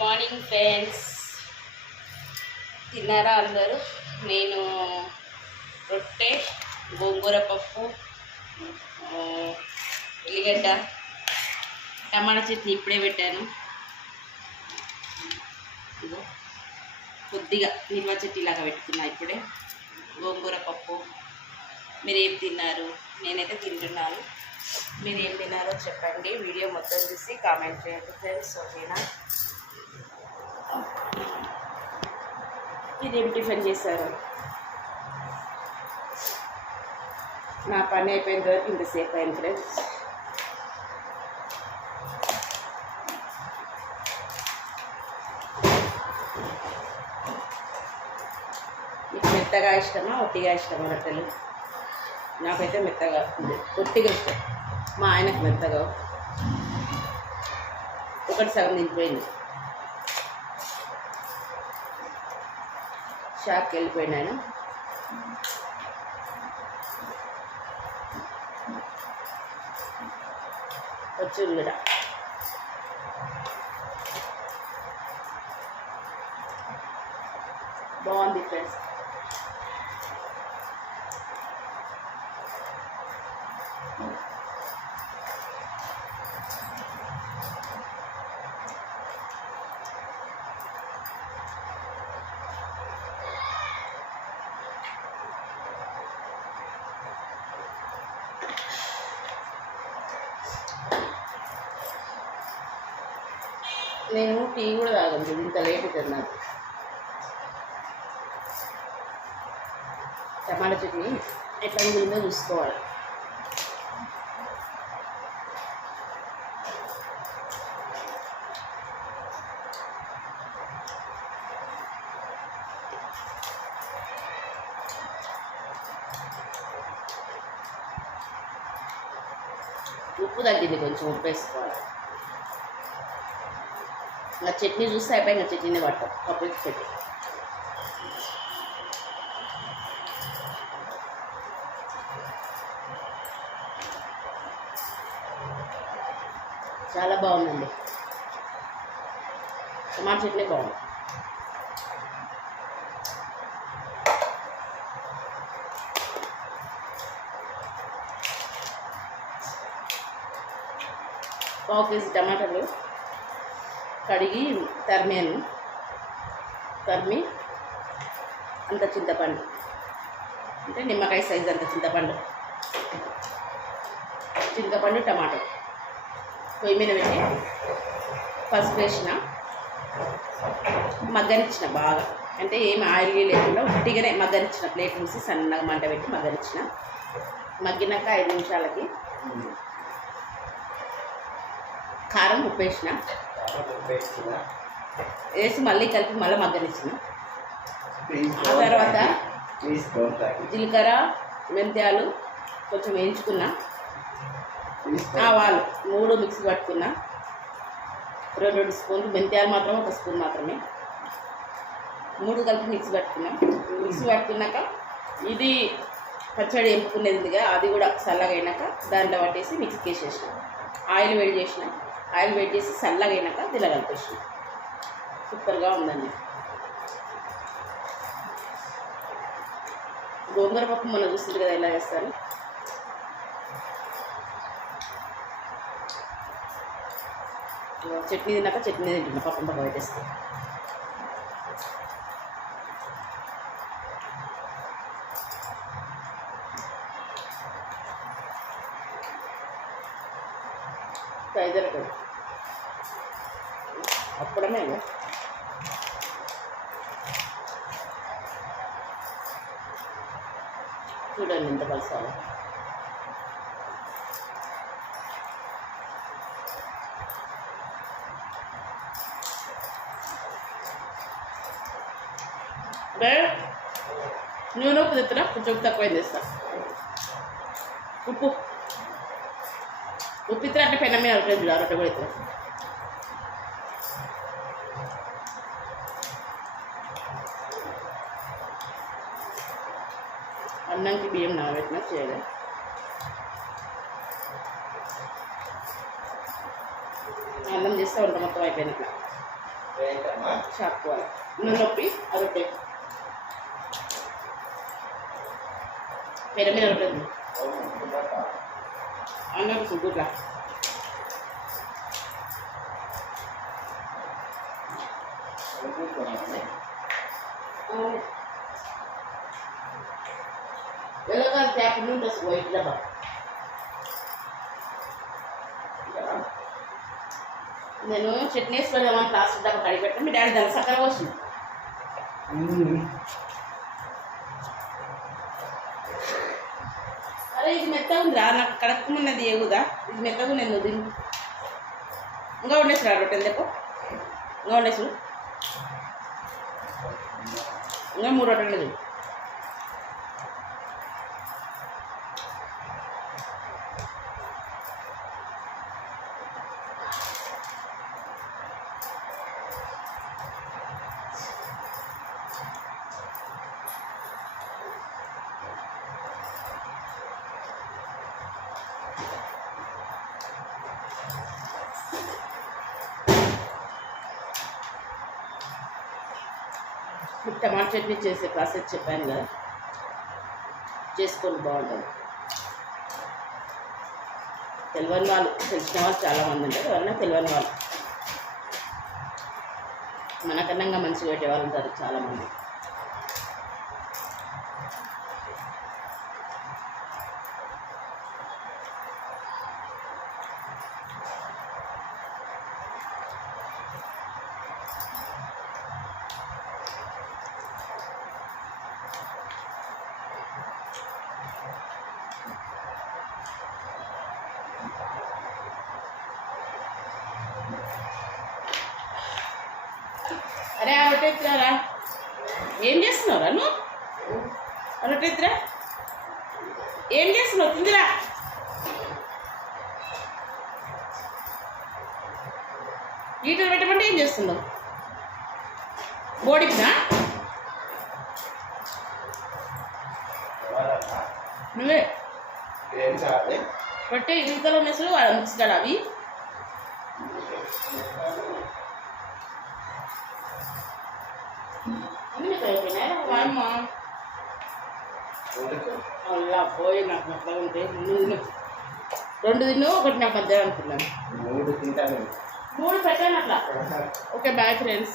Morning friends. తిన్నారా అందరూ? నేను రొట్టె గోంగూర పప్పు ఉల్లిగడ్డ టమాటా చట్నీ ఇప్పుడే పెట్టాను. కొద్దిగా నిల్వ చట్నీ లాగా పెట్టుకున్నా ఇప్పుడే. గోంగూర పప్పు. మీరు ఏం తిన్నారు? నేనైతే తింటున్నాను. మీరు ఏం తిన్నారో చెప్పండి. వీడియో మొత్తం చూసి కామెంట్ చేయండి ఫ్రెండ్స్ ఓకేనా? ఇదేం టిఫిన్ చేశారు? నా పని అయిపోయిన తర్వాత ఇంతసేపు అయింది ఫ్రెండ్స్. మీకు మెత్తగా ఇష్టమా ఒట్టిగా ఇష్టమా రొట్టెలు? నాకైతే మెత్తగా ఉంది ఒట్టిగా ఇష్టం. మా ఆయనకు మెత్తగా ఒకటి సగం నిండిపోయింది షాప్కి వెళ్ళిపోయినాను వచ్చింది కూడా బాగుంది ఫ్రెండ్స్. నేను టీ కూడా తాగను ఇంత లేట్ తిన్నాను. టమాటా చట్నీ ఎట్లా ఉందో చూసుకోవాలి. ఉప్పు తగ్గింది కొంచెం ఉప్పు వేసుకోవాలి. ఇంకా చట్నీ చూస్తే అయిపోయి ఇంకా చట్నీనే పడతాం పప్పు చట్నీ చాలా బాగుందండి టమాటా చట్నీ బాగుంది పావు కేజీ టమాటాలు కడిగి తరిమాను. తరిమి అంత చింతపండు. అంటే నిమ్మకాయ సైజ్ అంత చింతపండు. చింతపండు టమాటో. పొయ్యి మీద పెట్టి పసుపు వేసిన మగ్గనిచ్చిన బాగా. అంటే ఏం ఆయిల్ లేకుండా ఉట్టిగానే మగ్గనిచ్చిన ప్లేట్ మూసి సన్నగా మంట పెట్టి మగ్గనిచ్చిన. మగ్గినాక ఐదు నిమిషాలకి కారం ఉప్పు వేసిన. వేసి మళ్ళీ కలిపి మళ్ళీ మగ్గనిచ్చిన ఆ తర్వాత జీలకర్ర మెంతాలు కొంచెం వేయించుకున్నా. ఆవాలు మూడు మిక్సీ పట్టుకున్నా. రెండు రెండు స్పూన్లు మెంతాలు మాత్రం ఒక స్పూన్ మాత్రమే. మూడు కలిపి మిక్సీ పట్టుకున్నాం. మిక్సీ పట్టుకున్నాక ఇది పచ్చడి ఎంపుకునేదిగా అది కూడా చల్లగా అయినాక దాంట్లో పట్టేసి మిక్సీకి వేసేసిన. ఆయిల్ వేడి చేసిన. ఆయిల్ వేడి చేసి చల్లగా అయినాక సూపర్గా ఉందండి. గోంగూర పప్పు మొన్న చూస్తుంది కదా ఎలా వేస్తారు చట్నీ తిన్నాక చట్నీ తింటున్నా పప్పు పక్క వేస్తే ఐదరకు అప్పుడమే చూడండి ఇంత కలిసాలో నూనె ఉప్పు తెస్తున్నా కొంచెం ఉప్పు తక్కువ చేస్తా ఉప్పు. ఉప్పు ఇతర అంటే పెన్న మీద అరవై రొట్టె రొట్టె కూడా ఇతర అన్నంకి బియ్యం నానబెట్టినా చేయలేదు అన్నం చేస్తే వంట మొత్తం అయిపోయినట్ల ఏంటమ్మా చాపుకోవాలి నూనె నొప్పి ఆ రొట్టె పెద్ద మీద రొట్టె ఉంది. అన్నట్టు సుగ్గుట్లా వెలగా ట్యాప్ నుండి వైట్ డబ్బా నేను చట్నీ వేసి పెడదామని ప్లాస్టిక్ డబ్బా కడిగి పెట్టాను మీ డాడీ దాని సక్కర వచ్చింది అరే ఇది మెత్తగా ఉందిరా నాకు కడక్కమున్నది ఏగుదా ఇది మెత్తగా ఉన్నది నువ్వు తిను? ఇంకా ఉండేసిరా రొట్టెలు చెప్పు ఇంకా ఉండేసి ఇంకా మూడు రొట్టెలు చూడు టమాటా చట్నీ చేసే ప్రాసెస్ చెప్పాను కదా. చేసుకోండి బాగుంటుంది. తెలియని వాళ్ళు తెలిసిన వాళ్ళు చాలామంది ఉంటారు. ఎవరైనా తెలియని వాళ్ళు. మనకన్నంగా మంచిగా పెట్టేవాళ్ళు ఉంటారు చాలామంది. అరే ఆ ఏం చేస్తున్నావురా నువ్వు? ఆ రొట్టె ఎత్తురా. ఏం చేస్తున్నావు? తిందిరా. హీటర్ పెట్టమంటే ఏం చేస్తున్నావు? బోడికినా? నువ్వే. రొట్టె ఇంతలో మెసులు మిక్స్ కదా అవి. అలా పోయి నాకు మెత్తగా ఉంటే రెండు రెండు తిన్ను ఒకటి నాకు మధ్య అనుకున్నాను మూడు తింటాను. మూడు పెట్టాను అట్లా. Okay bye friends